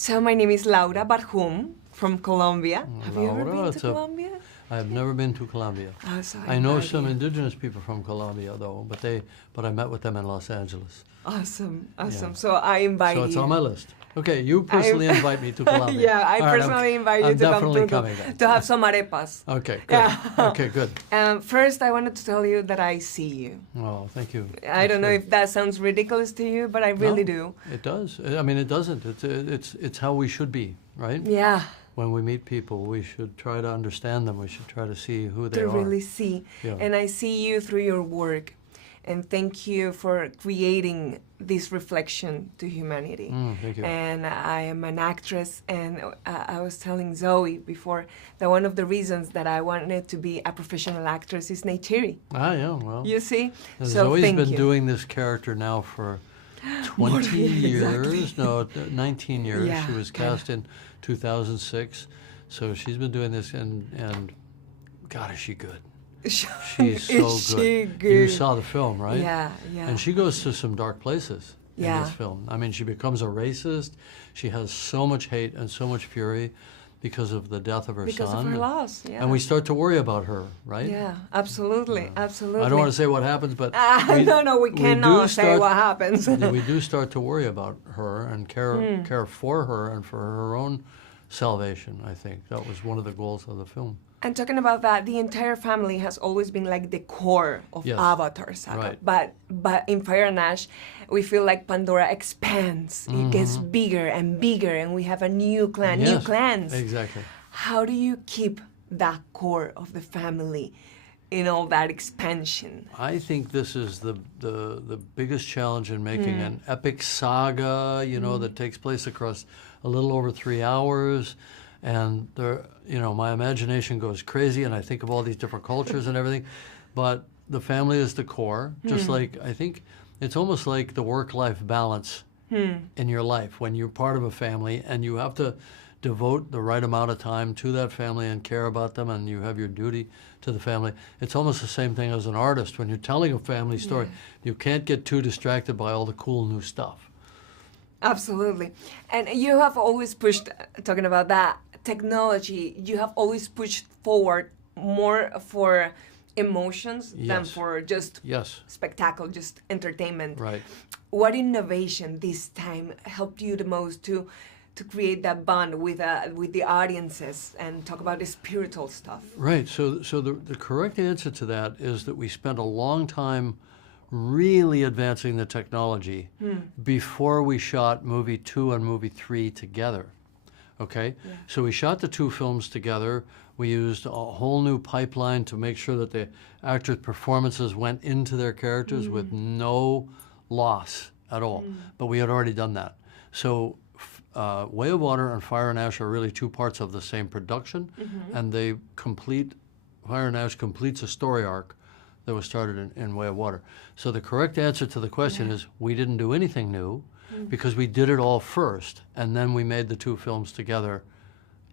So my name is Laura Barjum from Colombia. Have you ever Laura, been to Colombia? I have never been to Colombia. Oh, so I know invite some you. indigenous people from Colombia, though, but I met with them in Los Angeles. Awesome. Yeah. So I invite So you. it's on my list. Okay, you personally invite me to Colombia. Yeah, I All right, personally invite you I'm to come definitely to, coming then. to have some arepas. Okay, good. Yeah. Okay, good. First, I wanted to tell you that I see you. Oh, thank you. I don't know if that sounds ridiculous to you, but I really do. It does. I mean, it doesn't. It's how we should be, right? Yeah. When we meet people, we should try to understand them. We should try to see who they To are. really see. Yeah. And I see you through your work. And thank you for creating this reflection to humanity. Thank you. And I am an actress, and I was telling Zoe before that one of the reasons that I wanted to be a professional actress is nature. Ah, yeah, well. You see? Zoe's thank been you. doing this character now for 20 years. Exactly. No, 19 years. Yeah, She was cast in 2006. So she's been doing this, and God, is she good. She's so Is she good? You saw the film, right? Yeah, yeah. And she goes to some dark places in Yeah. this film. I mean, she becomes a racist. She has so much hate and so much fury because of the death of her because son. of her loss, yeah. And we start to worry about her, right? Yeah, absolutely, absolutely. I don't want to say what happens, but no, we cannot say what happens. we do start to worry about her and care for her and for her own salvation. I think that was one of the goals of the film. And talking about that, the entire family has always been like the core of Yes. Avatar saga. Right. But in Fire and Ash, we feel like Pandora expands. It gets Mm-hmm. bigger and bigger, and we have a new clan, new Yes, clans. exactly. How do you keep that core of the family in all that expansion? I think this is the biggest challenge in making an epic saga, that takes place across a little over 3 hours. And my imagination goes crazy, and I think of all these different cultures and everything. But the family is the core. Just like, I think it's almost like the work-life balance in your life when you're part of a family and you have to devote the right amount of time to that family and care about them, and you have your duty to the family. It's almost the same thing as an artist. When you're telling a family story, you can't get too distracted by all the cool new stuff. Absolutely. And you have always pushed, talking about that, technology, you have always pushed forward more for emotions than Yes. for just Yes, spectacle, just entertainment. right. What innovation this time helped you the most to create that bond with the audiences and talk about the spiritual stuff? Right. So the correct answer to that is that we spent a long time really advancing the technology before we shot movie 2 and movie 3 together. Okay? Yeah. So we shot the 2 films together. We used a whole new pipeline to make sure that the actors' performances went into their characters with no loss at all. But we had already done that. So Way of Water and Fire and Ash are really 2 parts of the same production, and Fire and Ash completes a story arc that was started in Way of Water. So the correct answer to the question is we didn't do anything new because we did it all first, and then we made the 2 films together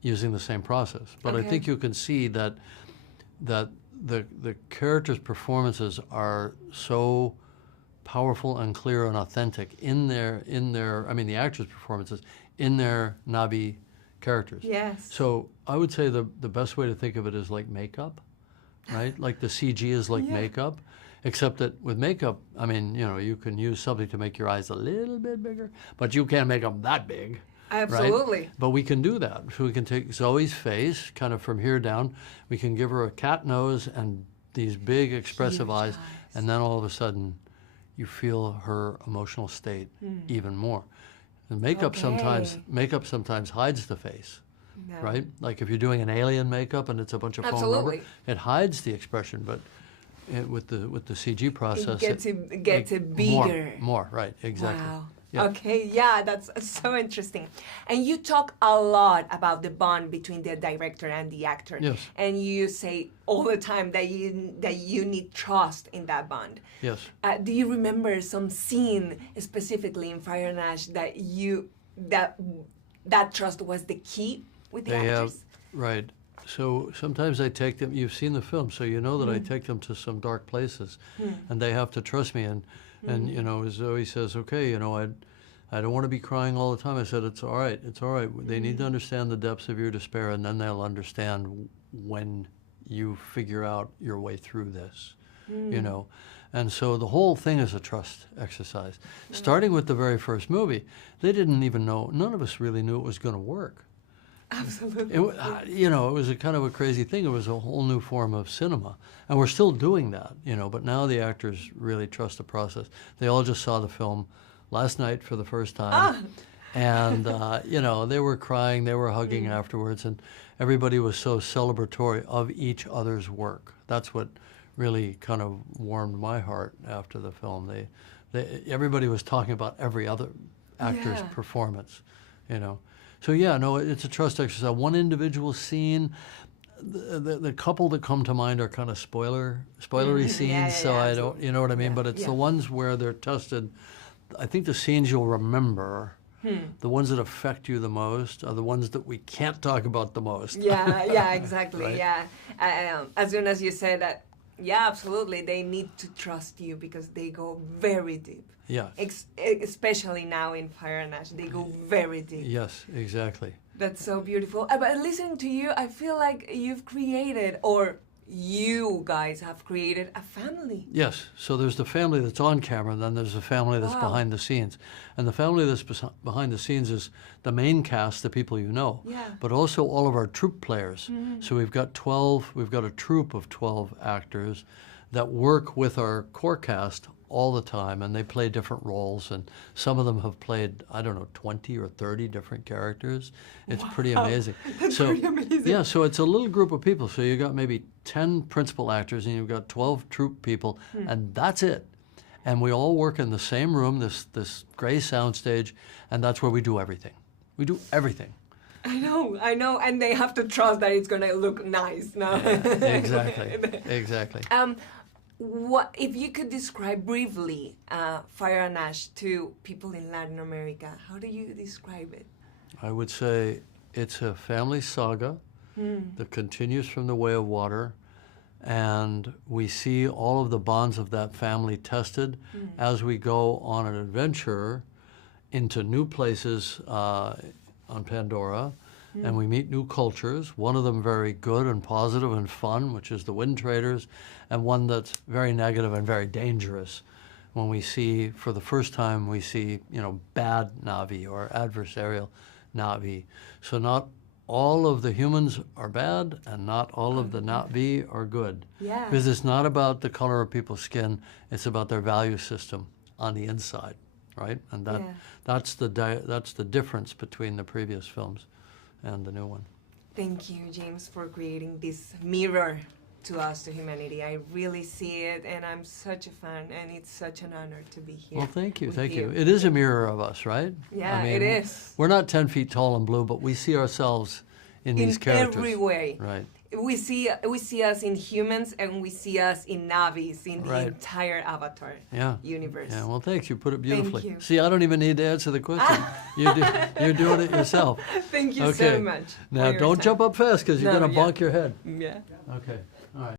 using the same process. But I think you can see that the characters' performances are so powerful and clear and authentic in their the actors' performances in their Navi characters. Yes. So I would say the best way to think of it is like makeup, right? Like the CG is like makeup, except that with makeup, you can use something to make your eyes a little bit bigger, but you can't make them that big. Absolutely. Right? But we can do that. So we can take Zoe's face, kind of from here down. We can give her a cat nose and these big expressive eyes, and then all of a sudden, you feel her emotional state even more. And makeup sometimes hides the face, right? Like if you're doing an alien makeup and it's a bunch of foam rubber, it hides the expression. But with the CG process, it gets it bigger. More, right? Exactly. Wow. Yeah. Okay, yeah, that's so interesting. And you talk a lot about the bond between the director and the actor. Yes. And you say all the time that you need trust in that bond. Yes. Do you remember some scene specifically in Fire and Ash that trust was the key with the actors? Right. So sometimes I take them, you've seen the film, so you know that I take them to some dark places, and they have to trust me. And Zoe says, okay, I don't want to be crying all the time. I said, it's all right. It's all right. They need to understand the depths of your despair, and then they'll understand when you figure out your way through this, you know. And so the whole thing is a trust exercise. Starting with the very first movie, they didn't even know, none of us really knew it was going to work. Absolutely. You know, it was a kind of a crazy thing. It was a whole new form of cinema. And we're still doing that, you know, but now the actors really trust the process. They all just saw the film last night for the first time. And, you know, they were crying, they were hugging afterwards, and everybody was so celebratory of each other's work. That's what really kind of warmed my heart after the film. Everybody was talking about every other actor's performance, you know. So yeah, no, it's a trust exercise. One individual scene, the couple that come to mind are kind of spoilery scenes, so I don't, you know what I mean? But it's the ones where they're tested. I think the scenes you'll remember, the ones that affect you the most, are the ones that we can't talk about the most. Yeah, exactly. Right? Yeah. As soon as you said that, yeah, absolutely, they need to trust you because they go very deep. Yeah. Especially now in Fire and Ash, they go very deep. Yes, exactly. That's so beautiful. But listening to you, I feel like you've created, or you guys have created, a family. Yes. So there's the family that's on camera, and then there's the family that's behind the scenes. And the family that's behind the scenes is the main cast, the people you know, but also all of our troupe players. So we've got a troupe of 12 actors that work with our core cast all the time, and they play different roles, and some of them have played, I don't know, 20 or 30 different characters. It's pretty amazing. That's pretty amazing. Yeah, so it's a little group of people. So you got maybe 10 principal actors, and you've got 12 troupe people, and that's it. And we all work in the same room, this gray soundstage, and that's where we do everything. We do everything. I know, and they have to trust that it's gonna look nice now. Exactly. What if you could describe briefly Fire and Ash to people in Latin America? How do you describe it? I would say it's a family saga that continues from the Way of Water, and we see all of the bonds of that family tested as we go on an adventure into new places on Pandora, and we meet new cultures, one of them very good and positive and fun, which is the Wind Traders, and one that's very negative and very dangerous. When we see, for the first time, we see, you know, bad Na'vi or adversarial Na'vi. So not all of the humans are bad, and not all of the Na'vi are good. Yeah. Because it's not about the color of people's skin, it's about their value system on the inside, right? And that's the difference between the previous films and the new one. Thank you, James, for creating this mirror to us, to humanity. I really see it, and I'm such a fan, and it's such an honor to be here. Well, thank you. It is a mirror of us, right? Yeah, it is. We're not 10 feet tall and blue, but we see ourselves in these characters. In every way. Right. We see us in humans, and we see us in Navis, in the entire Avatar universe. Yeah, well, thanks. You put it beautifully. Thank you. See, I don't even need to answer the question. You're doing it yourself. Thank you so much. Now, don't jump up fast, because you're going to bonk your head. Yeah. Okay. All right.